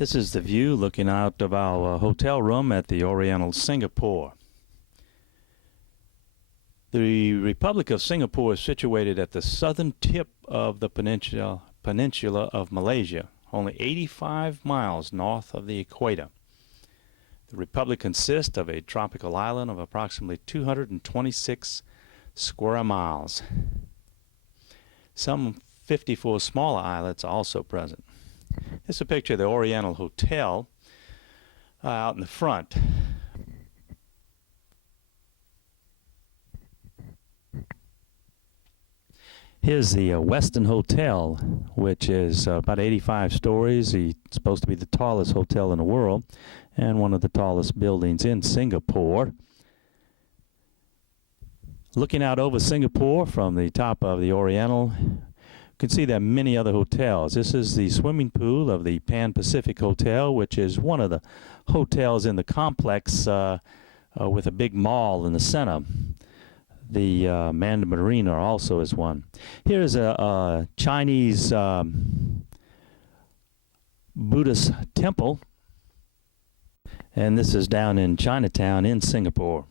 This is the view looking out of our hotel room at the Oriental Singapore. The Republic of Singapore is situated at the southern tip of the peninsula of Malaysia, only 85 miles north of the equator. The Republic consists of a tropical island of approximately 226 square miles. Some 54 smaller islets are also present. This is a picture of the Oriental Hotel out in the front. Here's the Westin Hotel, which is about 85 stories. It's supposed to be the tallest hotel in the world and one of the tallest buildings in Singapore. Looking out over Singapore from the top of the Oriental, you can see there are many other hotels. This is the swimming pool of the Pan Pacific Hotel, which is one of the hotels in the complex with a big mall in the center. The Mandarin Marina also is one. Here is a Chinese Buddhist temple, and this is down in Chinatown in Singapore.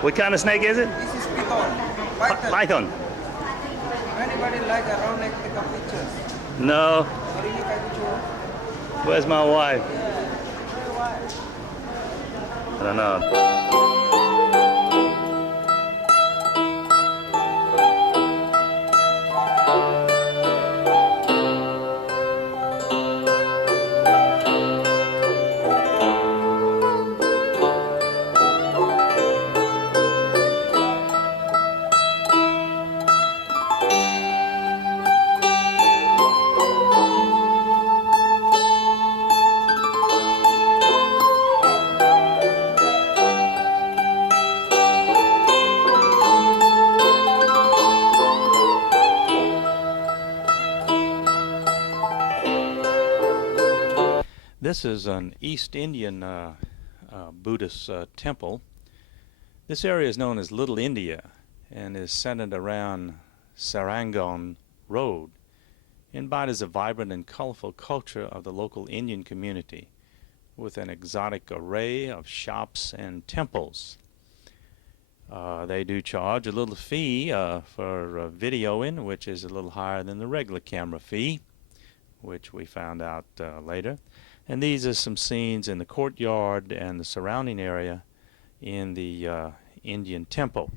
What kind of snake is it? This is python. Python. Anybody like a round neck, take a pictures? No. Where's my wife? I don't know. This is an East Indian Buddhist temple. This area is known as Little India and is centered around Serangoon Road. It embodies a vibrant and colorful culture of the local Indian community with an exotic array of shops and temples. They do charge a little fee for videoing, which is a little higher than the regular camera fee, which we found out later. And these are some scenes in the courtyard and the surrounding area in the Indian temple.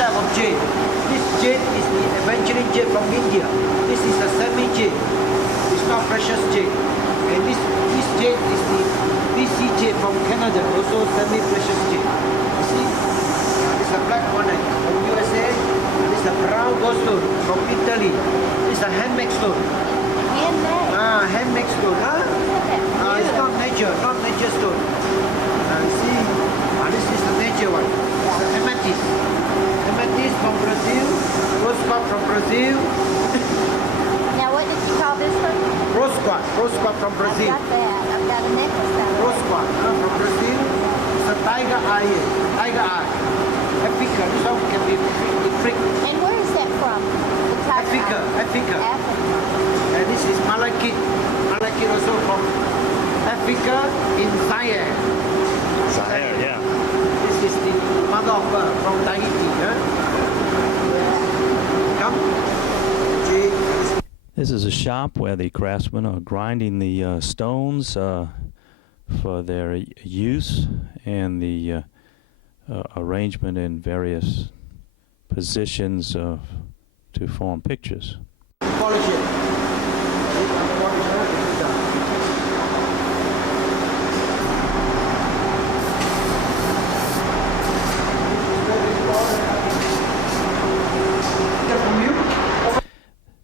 type of jade. This jade is the adventuring jade from India. This is a semi-jade. It's not precious jade. jade is the BC jade from Canada, also semi-precious jade. You see? This is a black walnut from USA. This is a brown goldstone from Italy. This is a handmade stone. Handmade. Handmade stone, huh? It's not nature stone. You see? This is the nature one. It's a amethyst. Amethyst from Brazil. Rose quartz from Brazil. Now, what did you call this one? Rose quartz from Brazil. I've got that. I've got a necklace out of Rose quartz from Brazil. It's a tiger eye. Africa. This one can be freak. And where is that from? Africa. Africa. And this is malachite. Malachite also from Africa in Zaire. Zaire, yeah. This is the mother of pearl from Tahiti. Come. This is a shop where the craftsmen are grinding the stones for their use and the arrangement in various positions to form pictures. Polish it.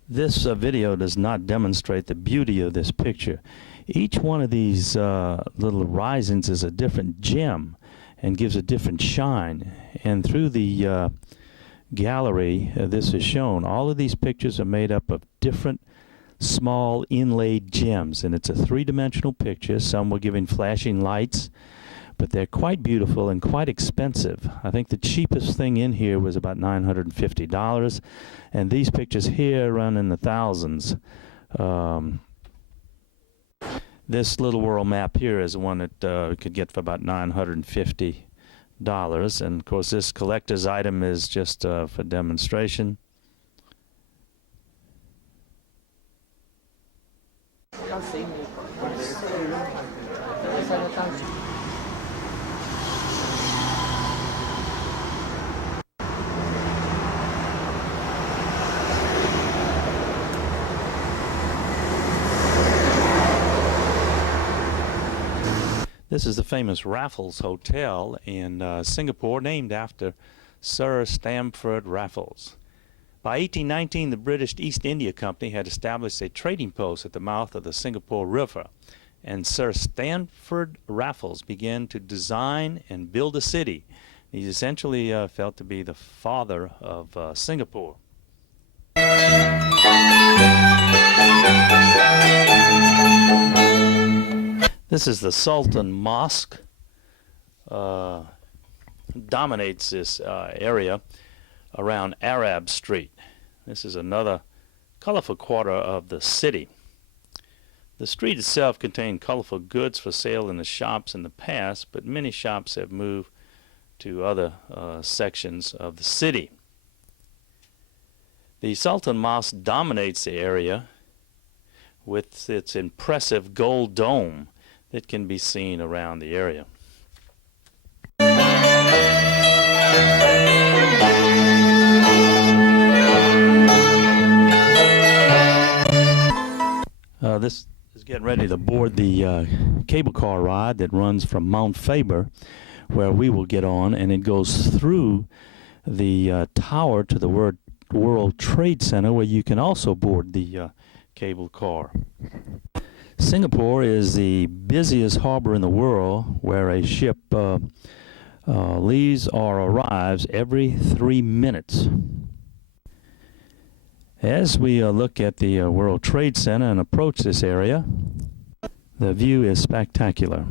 This video does not demonstrate the beauty of this picture. Each one of these little risings is a different gem and gives a different shine. And through the gallery, this is shown. All of these pictures are made up of different small inlaid gems, and it's a three-dimensional picture. Some were given flashing lights, but they're quite beautiful and quite expensive. I think the cheapest thing in here was about $950, and these pictures here run in the thousands. This little world map here is the one that we could get for about $950. And of course this collector's item is just for demonstration. This is the famous Raffles Hotel in Singapore, named after Sir Stamford Raffles. By 1819, the British East India Company had established a trading post at the mouth of the Singapore River, and Sir Stamford Raffles began to design and build a city. He's essentially felt to be the father of Singapore. This is the Sultan Mosque. Dominates this area around Arab Street. This is another colorful quarter of the city. The street itself contained colorful goods for sale in the shops in the past, but many shops have moved to other sections of the city. The Sultan Mosque dominates the area with its impressive gold dome that can be seen around the area. This is getting ready to board the cable car ride that runs from Mount Faber, where we will get on, and it goes through the tower to the World Trade Center, where you can also board the cable car. Singapore is the busiest harbor in the world, where a ship leaves or arrives every 3 minutes. As we look at the World Trade Center and approach this area, the view is spectacular.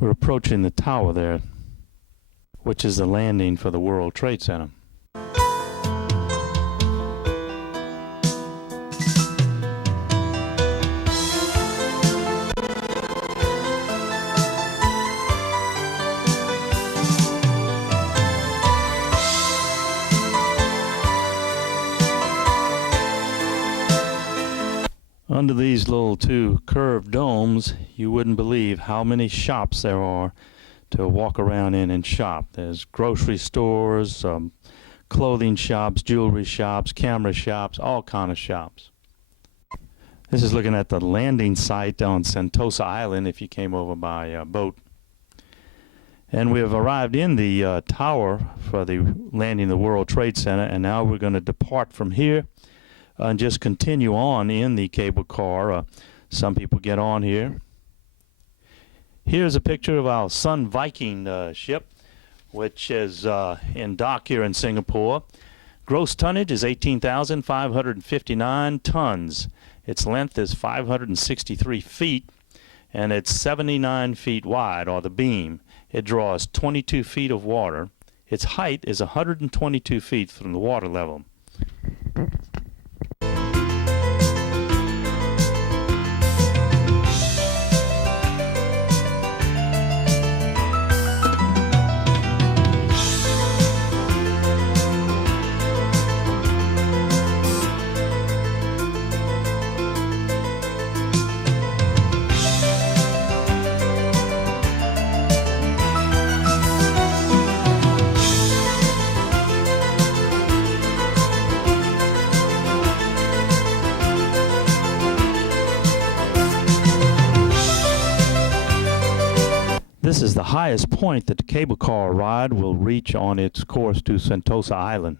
We're approaching the tower there, which is the landing for the World Trade Center. under these little two curved domes, you wouldn't believe how many shops there are to walk around in and shop. There's grocery stores, clothing shops, jewelry shops, camera shops, all kind of shops. This is looking at the landing site on Sentosa Island if you came over by boat. And we have arrived in the tower for the landing of the World Trade Center, and now we're going to depart from here and just continue on in the cable car. Some people get on here. Here's a picture of our Sun Viking ship, which is in dock here in Singapore. Gross tonnage is 18,559 tons. Its length is 563 feet, and it's 79 feet wide, or the beam. It draws 22 feet of water. Its height is 122 feet from the water level. This is the highest point that the cable car ride will reach on its course to Sentosa Island.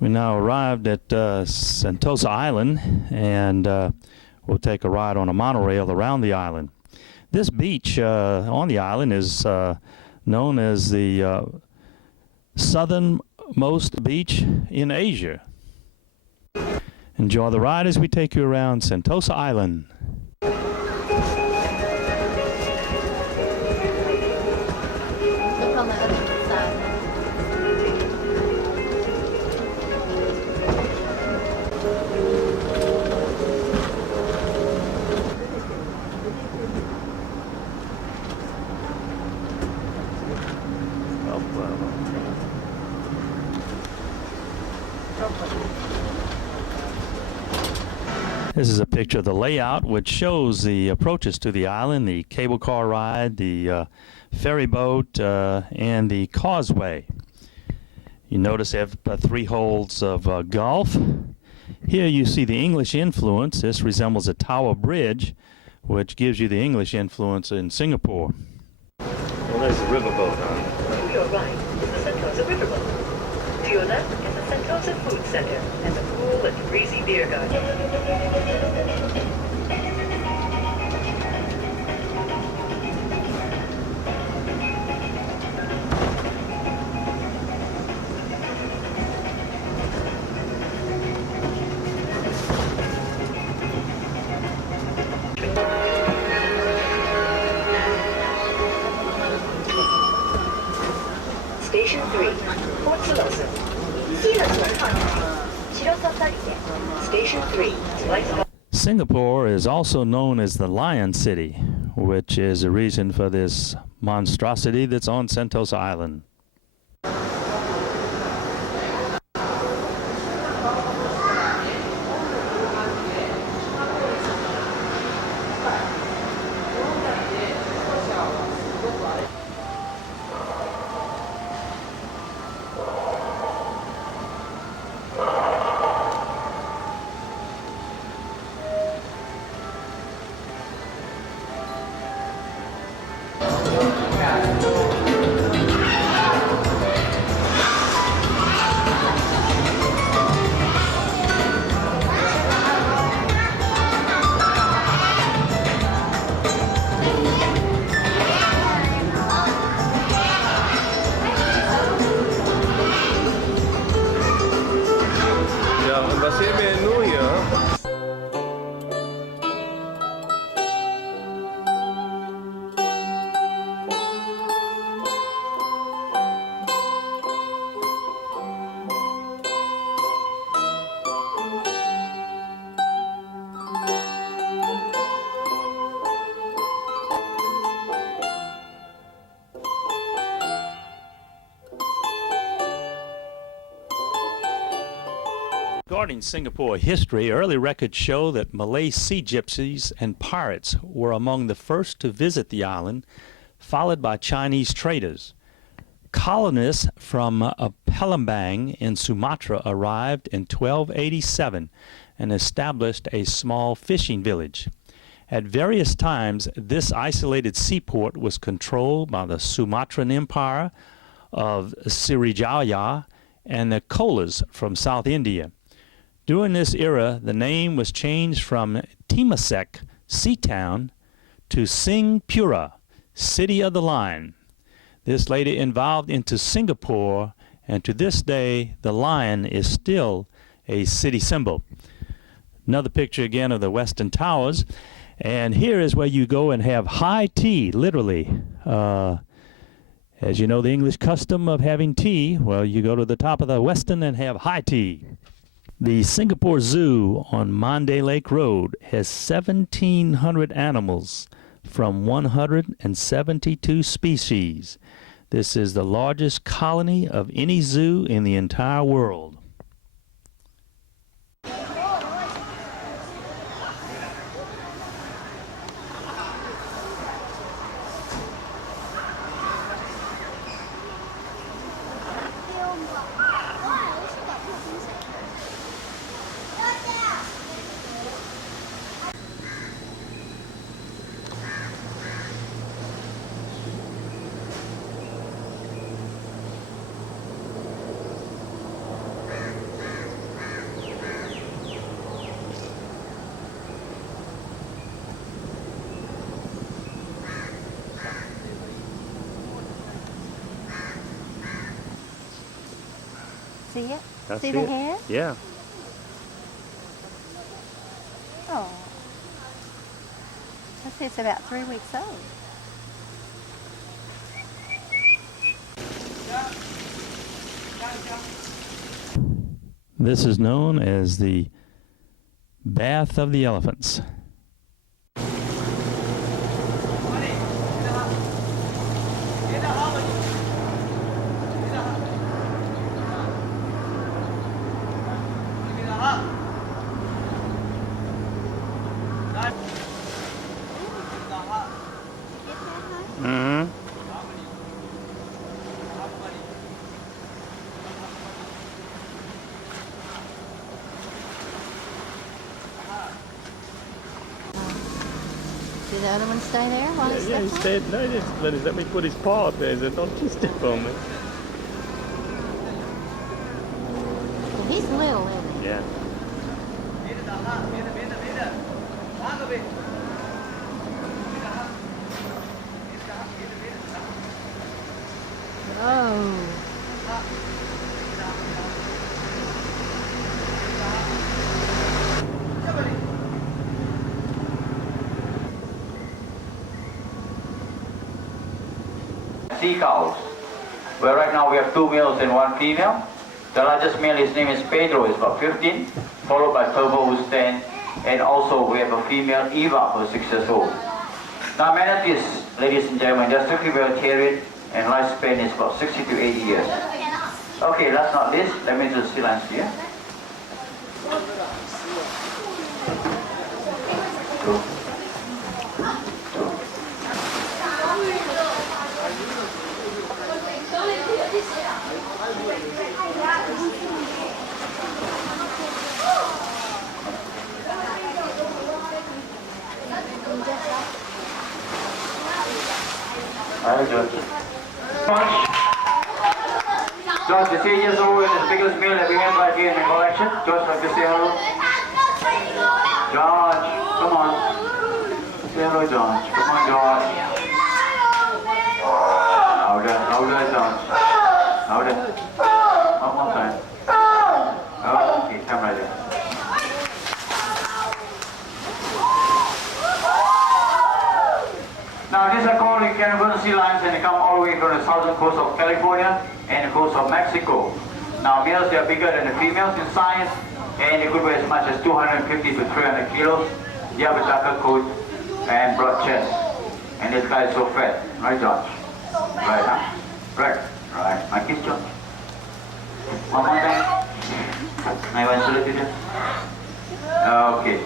We now arrived at Sentosa Island, and we'll take a ride on a monorail around the island. This beach on the island is known as the southernmost beach in Asia. Enjoy the ride as we take you around Sentosa Island. Look on the other side. This is a picture of the layout, which shows the approaches to the island, the cable car ride, the ferry boat, and the causeway. You notice they have 3 holes of golf. Here you see the English influence. This resembles a tower bridge, which gives you the English influence in Singapore. Well, there's a riverboat, huh? To your right is the Sentosa Riverboat. To your left is the Sentosa Food Center and the pool and breezy beer garden. Station 3, Port Siloso. Station 3, Slice. Singapore is also known as the Lion City, which is a reason for this monstrosity that's on Sentosa Island. Regarding Singapore history, early records show that Malay sea gypsies and pirates were among the first to visit the island, followed by Chinese traders. Colonists from Palembang in Sumatra arrived in 1287 and established a small fishing village. At various times, this isolated seaport was controlled by the Sumatran Empire of Sriwijaya and the Cholas from South India. During this era, the name was changed from Temasek, Sea Town, to Singapura, City of the Lion. This later evolved into Singapore, and to this day, the lion is still a city symbol. Another picture again of the Western Towers, and here is where you go and have high tea, literally. As you know, the English custom of having tea, well, you go to the top of the Westin and have high tea. The Singapore Zoo on Monday Lake Road has 1,700 animals from 172 species. This is the largest colony of any zoo in the entire world. See it? I See see the it. hair? Yeah. Oh. Let's see, it's about 3 weeks old. This is known as the Bath of the Elephants. Mm-hmm. Did the other one stay there while he Yeah, he stepped on? said, no, just let me put his paw up there. He said, don't you step on me. Well, he's little, isn't he? Yeah. Oh. Sea cows, where right now we have 2 males and 1 female. The largest male, his name is Pedro, is about 15, followed by Turbo, who's 10, and also we have a female, Eva, who's 6 years old. Now manatees, ladies and gentlemen, they're strictly vegetarian, and lifespan is about 60 to 80 years. Okay, last not least, let me do the sea lions here. Hi, George. George, the 8 years old and the biggest male that we have right here in the collection. George, like to say hello. George, come on. Say hello, George. Come on, George. Louder, louder, George. Louder. One more time. Okay, come right there. Now these are called the Canaveral sea lions, and they come all the way from the southern coast of California and the coast of Mexico. Now males, they are bigger than the females in size, and they could weigh as much as 250 to 300 kilos. They have a darker coat and broad chest. And this guy is so fat. Right, George? Right, huh? Right. Right. My kiss, George. One more time. I want to look at it. Okay.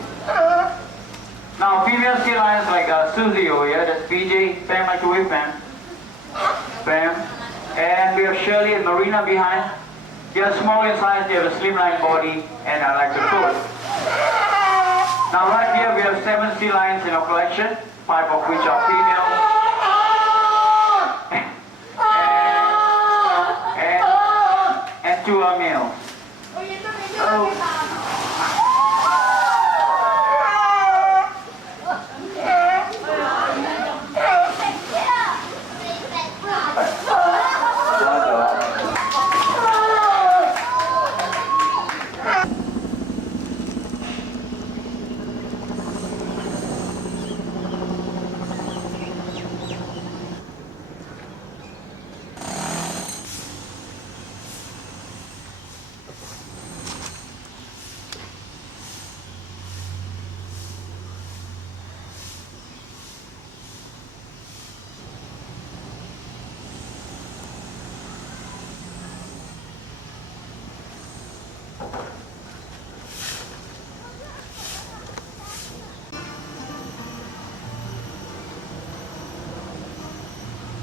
Now, female sea lions like Susie over here, that's PJ, Pam, like to wave, Pam. Pam. And we have Shirley and Marina behind. They are small in size, they have a slimline body, and I like the coat. Now, right here we have 7 sea lions in our collection, 5 of which are females. and 2 are males. Oh.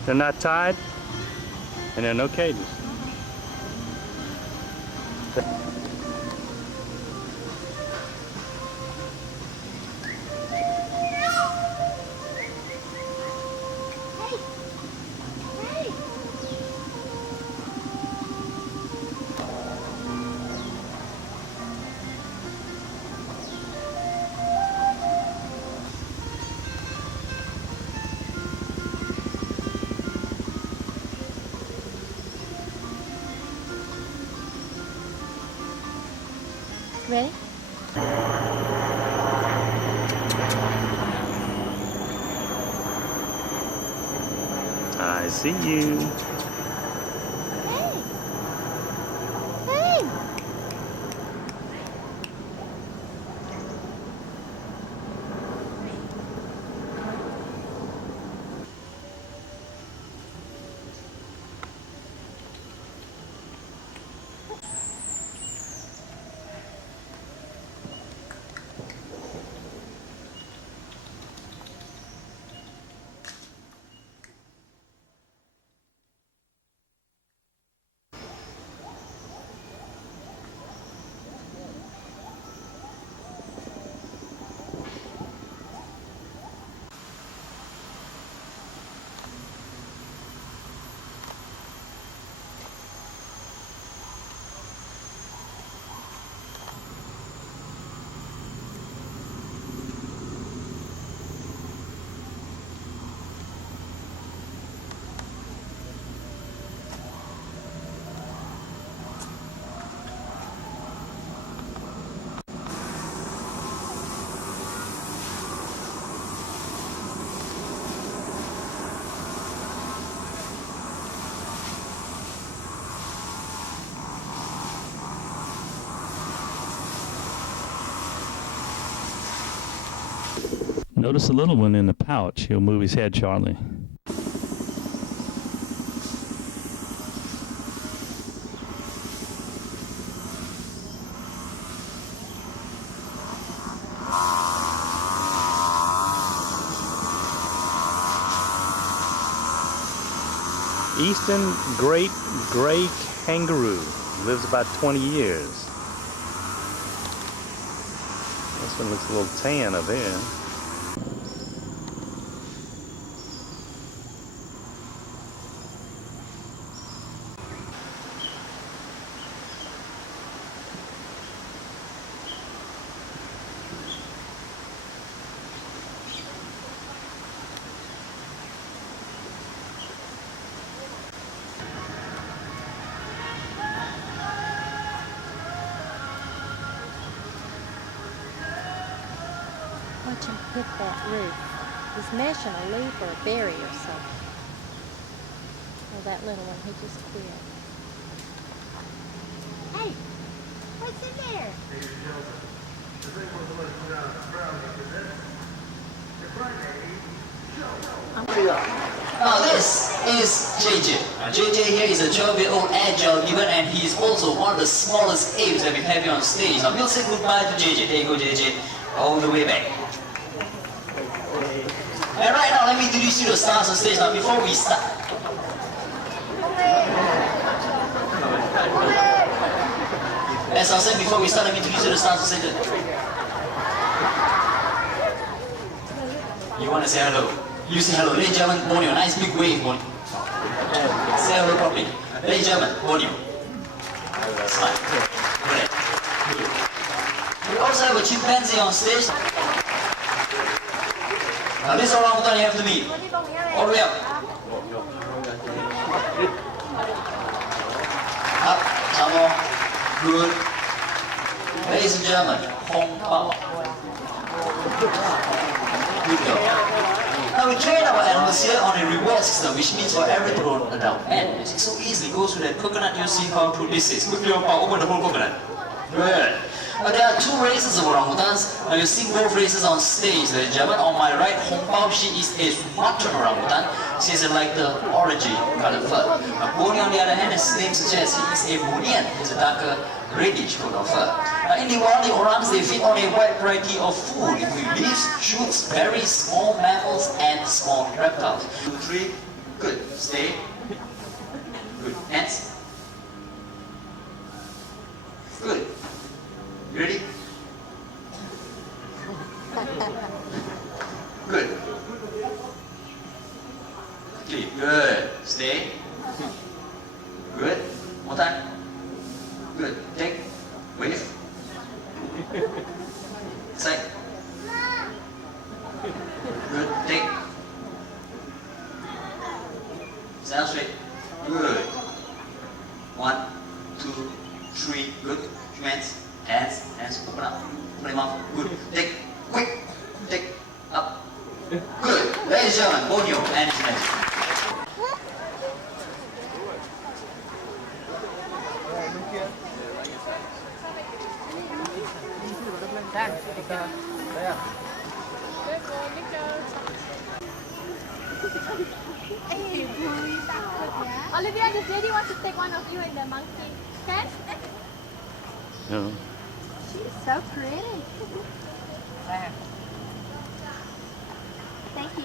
They're not tied, and there are no cages. Ready? I see you. Hey! Hey! Notice the little one in the pouch. He'll move his head shortly. Eastern great gray kangaroo. Lives about 20 years. This one looks a little tan up there. Watch him hit that roof. He's meshing a leaf or a berry or something. Oh, that little one, he just quit. Hey, what's in there? I'm Now this is JJ. JJ here is a 12-year-old agile gibbon, and he is also one of the smallest apes that we have here on stage. Now we'll say goodbye to JJ. There you go, JJ. All the way back. And right now, let me introduce you to the stars on stage. Now before we start. As I said before we start, let me introduce you to the stars on stage. You want to say hello? You say hello. Ladies and gentlemen, Borneo. Nice big wave, Borneo. Say hello properly. Ladies and gentlemen, Borneo. Smile. Good. We also have a chimpanzee on stage. Now this orangutan you have to meet. All the way up. Up. Some more. Good. Ladies and gentlemen, Hong Bao. Good job. Now we train our animals here on a reward system, which means for every grown adult and it so easily goes through that coconut. You see how through this is. Quickly, open the whole coconut. Good. There are two races of orangutans. Now you see both races on stage, ladies and gentlemen. On my right, Hong Bao, she is a Sumatran orangutan. She is like the orangey colored fur. Borneo, on the other hand, as his name suggests, he is a Bunian. He is a darker reddish coat of fur. In the wild, the orangs, they feed on a wide variety of food, including leaves, shoots, berries, small mammals, and small reptiles. 2, 3, good. Stay. Good. Hands. Good. Ready? Good. Okay, good. Stay. Good. More time. Good. Take. Wave. Side. Good. Take. Stand straight. Good. 1, 2, 3. Good. Hands. Hands. Open up. Open your mouth. Good. Take. Quick. Take. Up. Good. Ladies and gentlemen, Borneo and his magic. Olivia, does Daddy want to take one of you and the monkey? Can? No. She's so pretty. Thank you.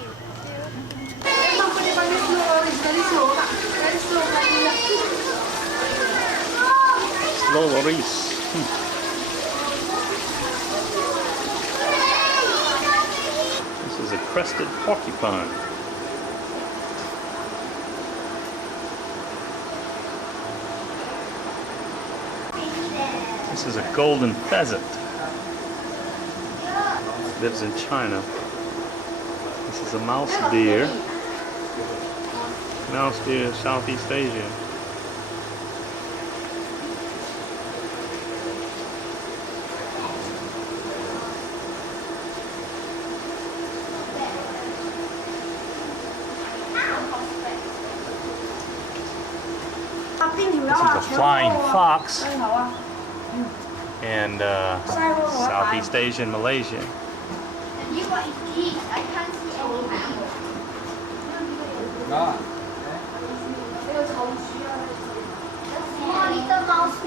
Slow release. This is a crested porcupine. This is a golden pheasant. Lives in China. This is a mouse deer. Mouse deer, Southeast Asia. This is a flying fox. And Southeast Asian, Malaysia. You got his teeth. I can't see any teeth. Small little mouse.